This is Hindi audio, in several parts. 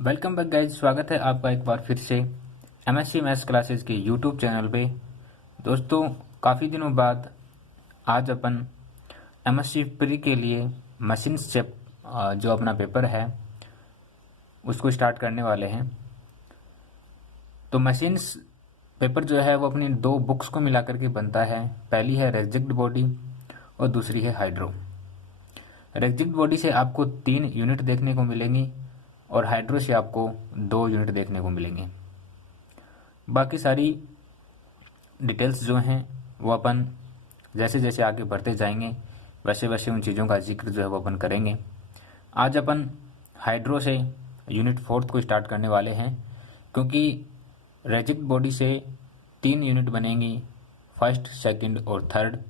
Welcome back guys. स्वागत है आपका एक बार फिर से एमएससी मैथ्स क्लासेस के यूट्यूब चैनल पे। दोस्तों, काफ़ी दिनों बाद आज अपन एमएससी प्री के लिए मशीन स्टेप जो अपना पेपर है उसको स्टार्ट करने वाले हैं। तो मशीन्स पेपर जो है वो अपनी दो बुक्स को मिला करके बनता है। पहली है रिजिड बॉडी और दूसरी है हाइड्रो। रिजिड बॉडी से आपको 3 यूनिट देखने को मिलेंगी और हाइड्रो से आपको 2 यूनिट देखने को मिलेंगे। बाकी सारी डिटेल्स जो हैं वो अपन जैसे जैसे आगे बढ़ते जाएंगे वैसे वैसे उन चीज़ों का जिक्र जो है वो अपन करेंगे। आज अपन हाइड्रो से यूनिट 4 को स्टार्ट करने वाले हैं, क्योंकि रिजिड बॉडी से 3 यूनिट बनेंगी, फर्स्ट, सेकंड और थर्ड।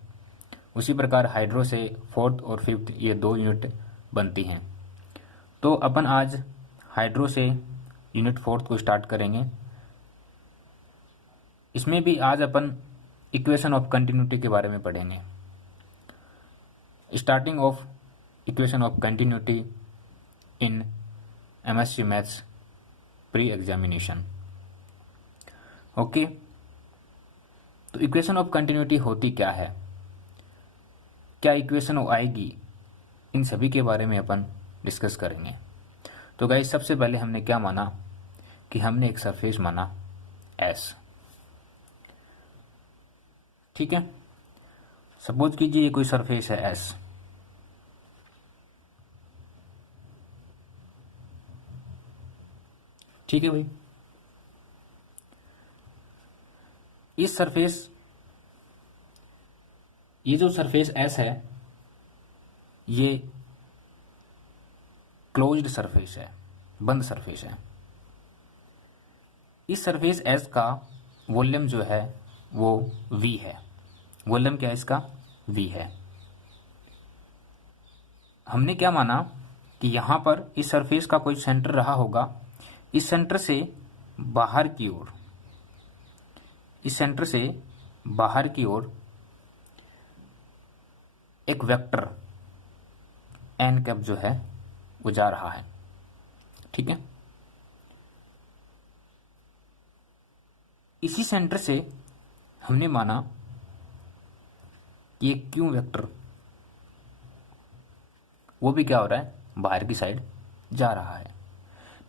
उसी प्रकार हाइड्रो से 4th और 5th ये 2 यूनिट बनती हैं। तो अपन आज हाइड्रो से यूनिट 4 को स्टार्ट करेंगे। इसमें भी आज अपन इक्वेशन ऑफ कंटिन्यूटी के बारे में पढ़ेंगे। Starting of equation of continuity in MSc maths pre examination. Okay, तो इक्वेशन ऑफ कंटिन्यूटी होती क्या है, क्या इक्वेशन आएगी, इन सभी के बारे में अपन डिस्कस करेंगे। तो गाइस, सबसे पहले हमने क्या माना कि हमने एक सरफेस माना एस। ठीक है, सपोज कीजिए ये कोई सरफेस है एस। ठीक है भाई, इस सरफेस, ये जो सरफेस एस है ये क्लोज्ड सरफेस है, बंद सरफेस है। इस सरफेस एस का वॉल्यूम जो है वो v है। वॉल्यूम क्या है इसका? v है। हमने क्या माना कि यहां पर इस सरफेस का कोई सेंटर रहा होगा। इस सेंटर से बाहर की ओर, इस सेंटर से बाहर की ओर एक वेक्टर एन कैप जो है वो जा रहा है। ठीक है, इसी सेंटर से हमने माना कि एक क्यू वेक्टर वो भी क्या हो रहा है, बाहर की साइड जा रहा है।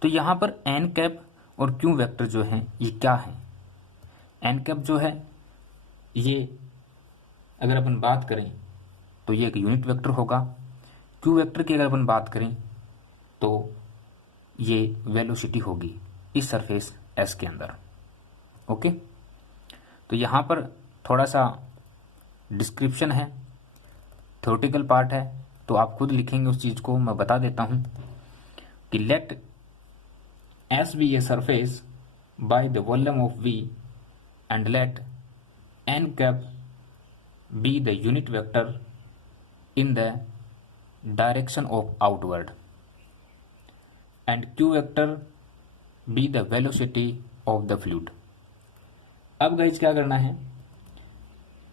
तो यहां पर एन कैप और क्यू वेक्टर जो है ये क्या है? एन कैप जो है ये अगर अपन बात करें तो ये एक यूनिट वेक्टर होगा। क्यू वेक्टर की अगर अपन बात करें तो ये वेलोसिटी होगी इस सरफेस एस के अंदर। ओके, तो यहां पर थोड़ा सा डिस्क्रिप्शन है, थ्योरेटिकल पार्ट है, तो आप खुद लिखेंगे उस चीज को। मैं बता देता हूं कि let S be a surface by the volume of V and let n cap be the unit vector in the direction of outward and q vector be the velocity of the fluid। अब गाइज क्या करना है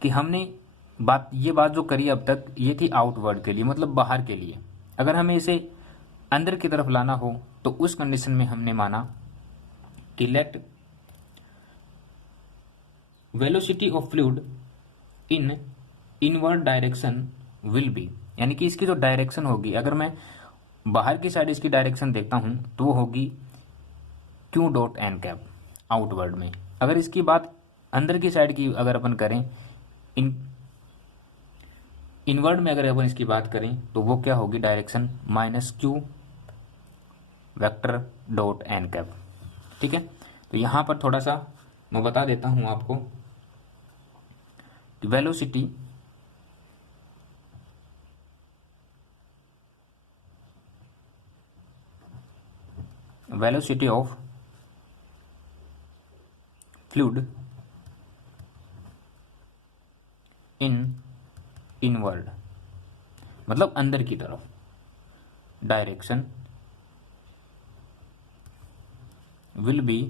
कि हमने ये बात जो करी अब तक ये थी आउटवर्ड के लिए, मतलब बाहर के लिए। अगर हमें इसे अंदर की तरफ लाना हो तो उस कंडीशन में हमने माना कि let velocity of fluid in inward direction will be, यानी कि इसकी जो डायरेक्शन होगी, अगर मैं बाहर की साइड इसकी डायरेक्शन देखता हूं तो वो होगी q dot n cap outward में। अगर इसकी बात अंदर की साइड की अगर अपन करें, इनवर्ड में अगर अपन इसकी बात करें तो वो क्या होगी, direction minus q vector dot n cap. ठीक है, तो यहां पर थोड़ा सा मैं बता देता हूं आपको कि velocity of fluid in inward मतलब अंदर की तरफ, direction will be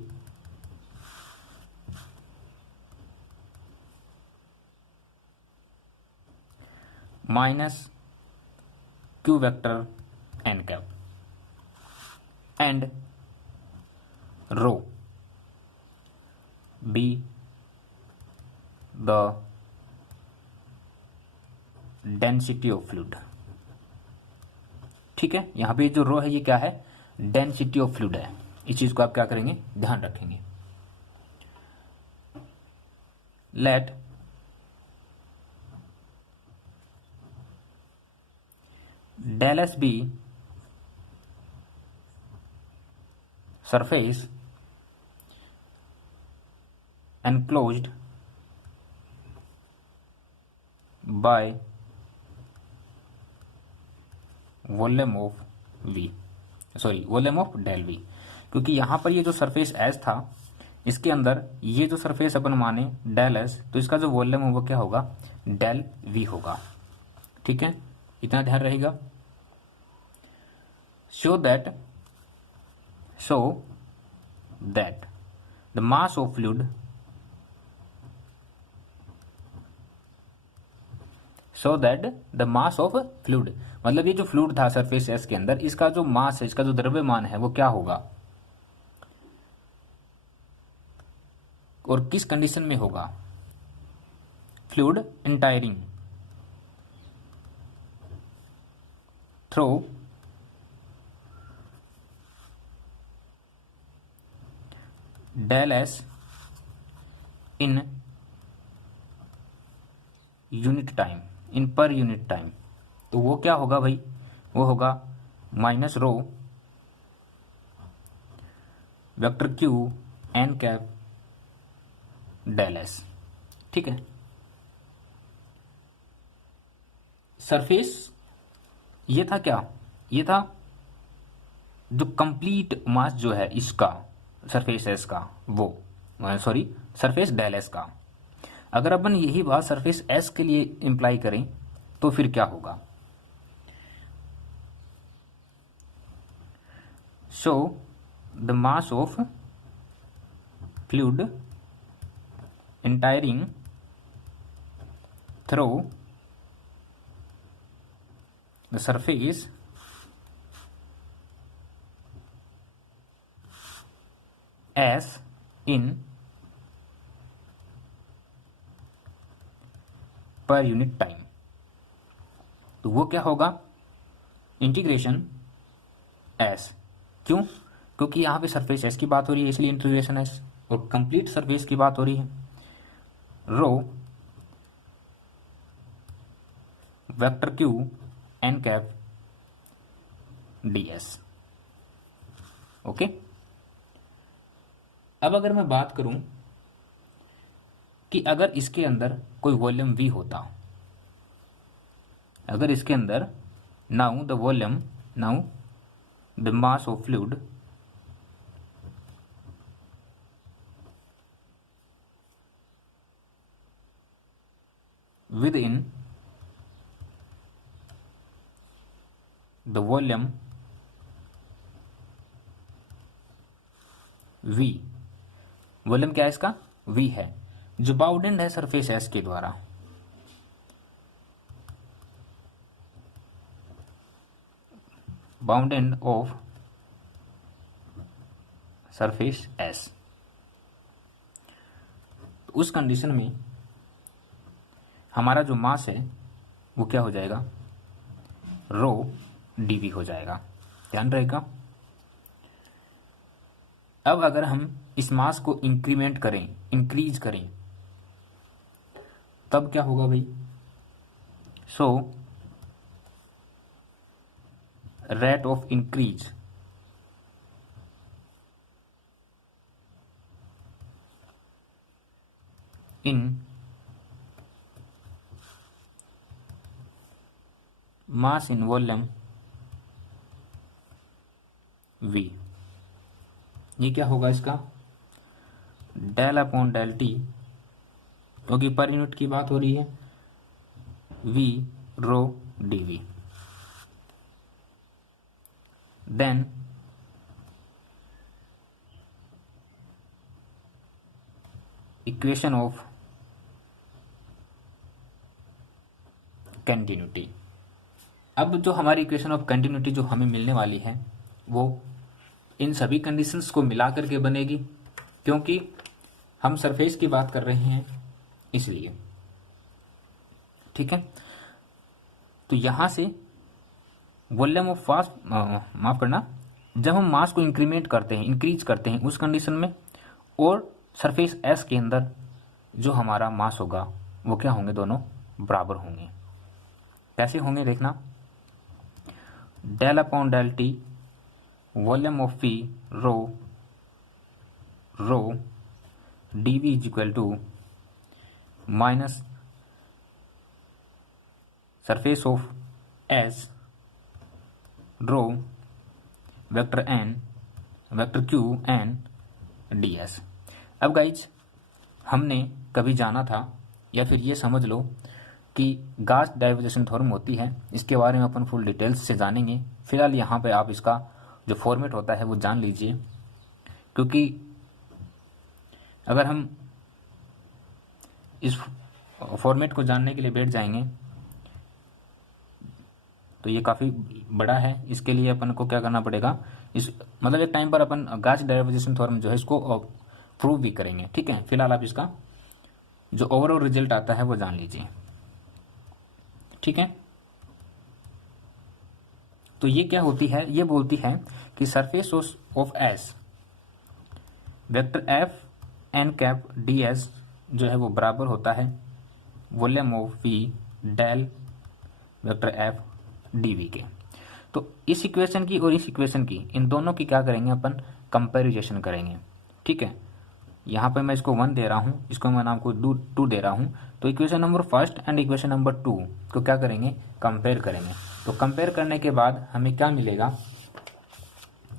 minus q vector n cap and rho be the density of fluid. ठीक है, यहां पे जो रो है ये क्या है, डेंसिटी ऑफ फ्लूइड है। इस चीज को आप क्या करेंगे, ध्यान रखेंगे। लेट del S be surface enclosed by volume of V, sorry volume of del V, क्योंकि यहां पर ये जो सरफेस S था इसके अंदर ये जो सरफेस अपन माने डेल S, तो इसका जो वॉल्यूम होगा क्या होगा, डेल V होगा। ठीक है, इतना ध्यान रहेगा। show that the mass of fluid मतलब ये जो फ्लूइड था सरफेस एस के अंदर, इसका जो मास है, इसका जो द्रव्यमान है वो क्या होगा और किस कंडीशन में होगा, fluid entering through del S in unit time, in per unit time. तो वो क्या होगा भाई, वो होगा minus rho vector q n cap del S. ठीक है, सरफेस ये था क्या, ये था जो कंप्लीट मास जो है इसका सरफेस एस का, वो सॉरी सरफेस डेल एस का। अगर अपन यही बात सरफेस एस के लिए इंप्लाई करें तो फिर क्या होगा, show the mass of fluid entering through the surface S in per unit time. तो वो क्या होगा, इंटीग्रेशन एस, क्यों, क्योंकि यहां पे सरफेस एस की बात हो रही है इसलिए इंटीग्रेशन एस, और कंप्लीट सरफेस की बात हो रही है, rho vector q n cap d S. Okay, अब अगर मैं बात करूं कि अगर इसके अंदर कोई वॉल्यूम V होता, अगर इसके अंदर now the mass of fluid with in the volume V, volume क्या है इसका, V है, जो बाउंडेड है सरफेस एस के द्वारा, बाउंडेड ऑफ सरफेस एस। उस कंडीशन में हमारा जो मास है वो क्या हो जाएगा, रो डीवी हो जाएगा, ध्यान रहेगा। अब अगर हम इस मास को इंक्रीज करें तब क्या होगा भाई, so rate of increase in mass in volume V, ये क्या होगा इसका, डेल अपॉन डेल टी, क्योंकि पर यूनिट की बात हो रही है, V rho dV। Then equation of continuity. अब जो हमारी इक्वेशन ऑफ कंटिन्यूटी जो हमें मिलने वाली है वो इन सभी कंडीशंस को मिला करके बनेगी, क्योंकि हम सरफेस की बात कर रहे हैं इसलिए। ठीक है, तो यहां से वॉल्यूम ऑफ मास, माफ करना, जब हम मास को इंक्रीमेंट करते हैं, इंक्रीज करते हैं उस कंडीशन में, और सरफेस एस के अंदर जो हमारा मास होगा वो क्या होंगे, दोनों बराबर होंगे। कैसे होंगे देखना, del upon del t volume of p rho d V is equal to minus surface of S rho vector n vector q n d S. अब गाइज हमने कभी जाना था, या फिर ये समझ लो कि गाउस डाइवर्जेशन थ्योरम होती है, इसके बारे में अपन फुल डिटेल्स से जानेंगे। फिलहाल यहाँ पे आप इसका जो फॉर्मेट होता है वो जान लीजिए, क्योंकि अगर हम इस फॉर्मेट को जानने के लिए बैठ जाएंगे तो ये काफ़ी बड़ा है। इसके लिए अपन को क्या करना पड़ेगा, इस मतलब एक टाइम पर अपन गाउस डाइवर्जेशन थ्योरम जो है इसको प्रूव भी करेंगे। ठीक है, फिलहाल आप इसका जो ओवरऑल रिजल्ट आता है वो जान लीजिए। ठीक है, तो ये क्या होती है, ये बोलती है कि surface of S vector F n cap d S जो है वो बराबर होता है volume of V del vector F d V के। तो इस इक्वेशन की और इस इक्वेशन की, इन दोनों की क्या करेंगे अपन, कंपैरिजन करेंगे। ठीक है, यहाँ पे मैं इसको 1 दे रहा हूँ, इसको मैं नाम को 2 दे रहा हूँ। तो equation number 1 and equation number 2 को क्या करेंगे, कंपेयर करेंगे। तो कंपेयर करने के बाद हमें क्या मिलेगा,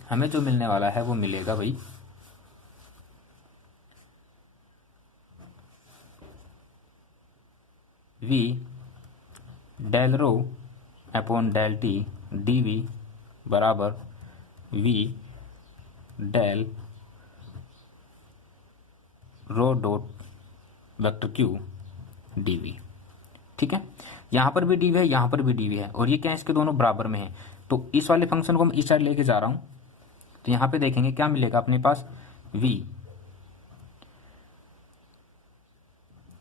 हमें जो मिलने वाला है वो मिलेगा भाई v del rho upon del t d V बराबर v del rho dot vector q d V. ठीक है, यहां पर भी डी वी है, यहां पर भी डी वी है, और ये क्या है, इसके दोनों बराबर में है। तो इस वाले फंक्शन को मैं इस साइड लेके जा रहा हूं, तो यहां पे देखेंगे क्या मिलेगा अपने पास, v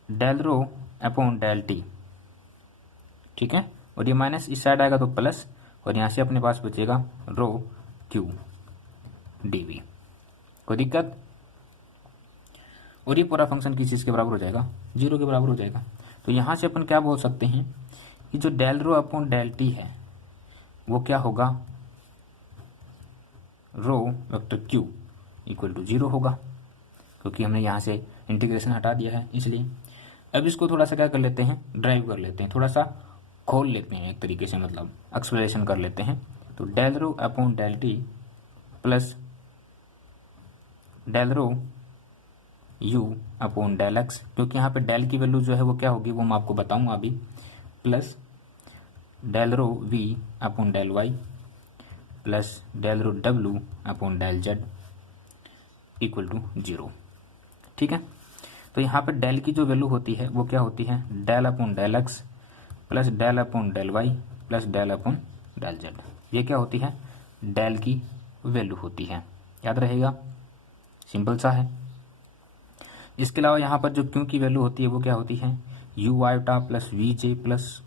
del rho upon del t. ठीक है, और ये माइनस इस साइड आएगा तो प्लस, और यहां से अपने पास बचेगा रो क्यू डी वी। कोई दिक्कत, और ये पूरा फंक्शन किस चीज के बराबर हो जाएगा, 0 के बराबर हो जाएगा। तो यहां से अपन क्या बोल सकते हैं कि जो del rho upon del t है वो क्या होगा, rho vector q equal to 0 होगा, क्योंकि हमने यहाँ से इंटीग्रेशन हटा दिया है इसलिए। अब इसको थोड़ा सा क्या कर लेते हैं, ड्राइव कर लेते हैं, थोड़ा सा खोल लेते हैं एक तरीके से, मतलब एक्सप्लेनेशन कर लेते हैं। तो del rho upon del t plus del rho u upon del x, क्योंकि यहाँ पे डेल की वैल्यू जो है वो क्या होगी वो मैं आपको बताऊंगा अभी, plus del rho v upon del y plus del rho डब्ल्यू upon del z equal to 0। ठीक है, तो यहाँ पे डेल की जो वैल्यू होती है वो क्या होती है, del upon del x plus del upon del y plus del upon del z. ये क्या होती है, डेल की वैल्यू होती है, याद रहेगा, सिंपल सा है। इसके अलावा यहाँ पर जो क्यू की वैल्यू होती है वो क्या होती है, u iota plus v j plus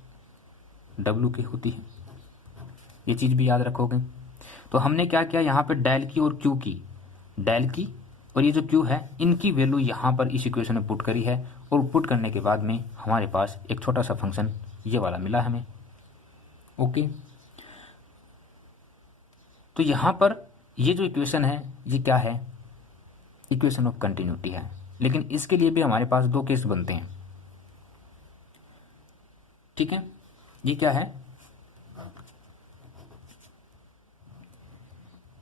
डब्ल्यू की होती है, ये चीज़ भी याद रखोगे। तो हमने क्या किया, यहाँ पे डेल की और क्यू की, डेल की और ये जो क्यू है इनकी वैल्यू यहाँ पर इस इक्वेशन में पुट करी है, और पुट करने के बाद में हमारे पास एक छोटा सा फंक्शन ये वाला मिला हमें। ओके, तो यहाँ पर ये जो इक्वेशन है ये क्या है, इक्वेशन ऑफ कंटिन्यूटी है, लेकिन इसके लिए भी हमारे पास 2 केस बनते हैं। ठीक है, ये क्या है,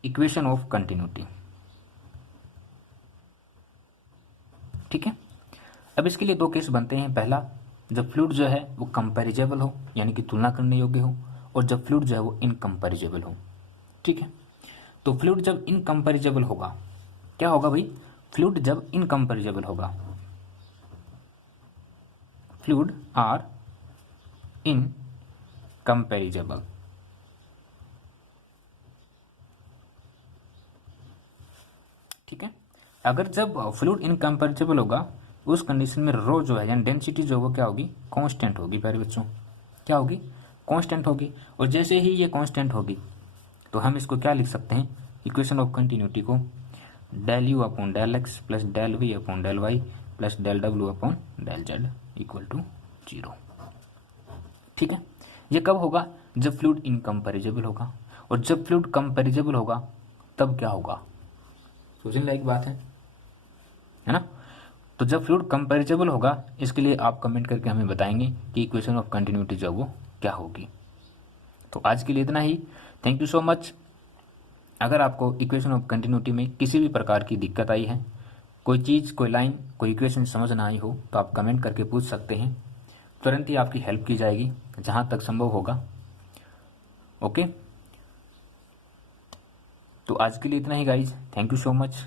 इक्वेशन ऑफ कंटिन्यूटी। ठीक है, अब इसके लिए 2 केस बनते हैं। पहला, जब फ्लूइड जो है वो कंपैरिजेबल हो, यानी कि तुलना करने योग्य हो, और जब फ्लूइड जो है वो इनकंपैरिजेबल हो। ठीक है, तो फ्लूइड जब इनकंपैरिजेबल होगा, क्या होगा भाई, फ्लूइड जब इनकंपैरिजेबल होगा, फ्लूइड आर इनकंपैरिजेबल। अगर जब फ्लूइड इनकम्पैरेबल होगा उस कंडीशन में रो जो है यानी डेंसिटी जो होगा क्या होगी, कांस्टेंट होगी प्यारे बच्चों, क्या होगी, कांस्टेंट होगी। और जैसे ही ये कांस्टेंट होगी तो हम इसको क्या लिख सकते हैं, इक्वेशन ऑफ कंटिन्यूटी को del u upon del x plus del v upon del y plus del डब्ल्यू upon del z equal to 0। ठीक है, ये कब होगा, जब फ्लूइड इनकम्पैरेबल होगा। और जब फ्लूइड कंपैरेबल होगा तब क्या होगा, सोचने लायक बात है ना। तो जब फ्लूइड कंपैरेबल होगा इसके लिए आप कमेंट करके हमें बताएंगे कि इक्वेशन ऑफ कंटिन्यूटी जो वो क्या होगी। तो आज के लिए इतना ही, थैंक यू सो मच। अगर आपको इक्वेशन ऑफ कंटिन्यूटी में किसी भी प्रकार की दिक्कत आई है, कोई चीज़, कोई लाइन, कोई इक्वेशन समझ ना आई हो तो आप कमेंट करके पूछ सकते हैं, तुरंत ही आपकी हेल्प की जाएगी जहाँ तक संभव होगा। ओके, तो आज के लिए इतना ही guys, thank you so much.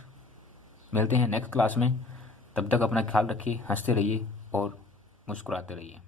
मिलते हैं नेक्स्ट क्लास में, तब तक अपना ख्याल रखिए, हंसते रहिए और मुस्कुराते रहिए।